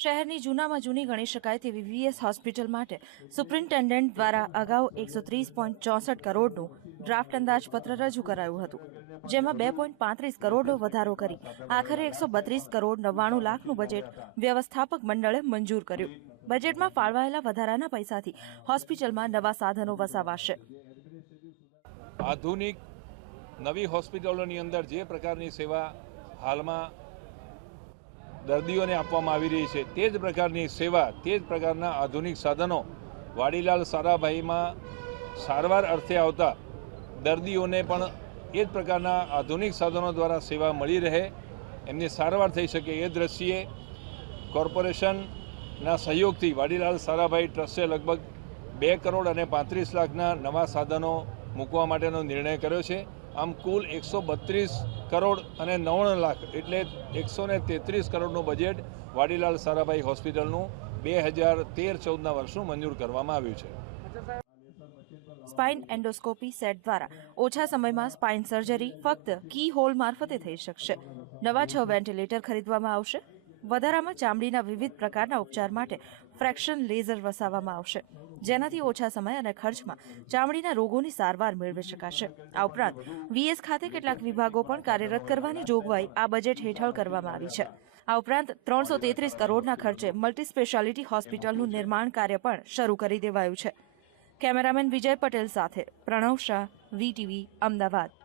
શહેરની જૂનામાં જૂની ગણી શકાય તેવી વીએસ હોસ્પિટલ માટે સુપ્રિન્ટેન્ડન્ટ દ્વારા અગાઉ એકસો ત્રીસ પોઈન્ટ ચોસઠ કરોડનું ડ્રાફ્ટ અંદાજપત્ર રજૂ કરાયું હતું, જેમાં બે પોઈન્ટ પાંત્રીસ કરોડનો વધારો કરી, આખરે એકસો બત્રીસ કરોડ નવ્વાણું લાખનું બજેટ વ્યવસ્થાપક મંડળે મંજૂર કર્યું. બજેટમાં ફાળવાયેલા વધારાના પૈસાથી હોસ્પિટલમાં નવા સાધનો વસાવાશે. આધુનિક નવી હોસ્પિટલોની અંદર જે પ્રકારની સેવા હાલમાં દર્દીઓને આપવામાં આવી રહી છે. તે જ પ્રકારની સેવા, તે જ પ્રકારના આધુનિક સાધનો વાડીલાલ સારાભાઈમાં સારવાર અર્થે આવતા દર્દીઓને પણ એ જ પ્રકારના આધુનિક સાધનો દ્વારા સેવા મળી રહે. એમની સારવાર થઈ શકે એ દ્રષ્ટિએ કોર્પોરેશનના સહયોગથી વાડીલાલ સારાભાઈ ટ્રસ્ટે લગભગ બે કરોડ અને પાંત્રીસ લાખના નવા સાધનો મૂકવા માટેનો નિર્ણય કર્યો છે. આમ કુલ એકસો બત્રીસ કરોડ અને નવ્વાણું લાખ એટલે એકસો ને તેત્રીસ કરોડનું બજેટ વાડીલાલ સારાભાઈ હોસ્પિટલનું બે હજાર તેર ચૌદના વર્ષનું મંજૂર કરવામાં આવ્યું છે. સ્પાઇન એન્ડોસ્કોપી સેટ દ્વારા ઓછા સમયમાં સ્પાઇન સર્જરી ફક્ત કી હોલ મારફતે થઈ શકશે. નવા છ વેન્ટિલેટર ખરીદવામાં આવશે. વધારામાં ચામડીના વિવિધ પ્રકારના ઉપચાર માટે ફ્રેક્શન લેઝર વસાવવામાં આવશે. જેનાથી ઓછા સમય અને ખર્ચમાં ચામડીના રોગોની સારવાર મેળવી શકાશે. આ ઉપરાંત વીએસ ખાતે કેટલાક વિભાગો પણ કાર્યરત કરવાની જોગવાઈ આ બજેટ હેઠળ કરવામાં આવી છે. આ ઉપરાંત ત્રણસો તેત્રીસ કરોડના ખર્ચે મલ્ટી સ્પેશિયાલિટી હોસ્પિટલનું નિર્માણ કાર્ય પણ શરૂ કરી દેવાયું છે. કેમેરામેન વિજય પટેલ સાથે પ્રણવ શાહ વીટીવી અમદાવાદ.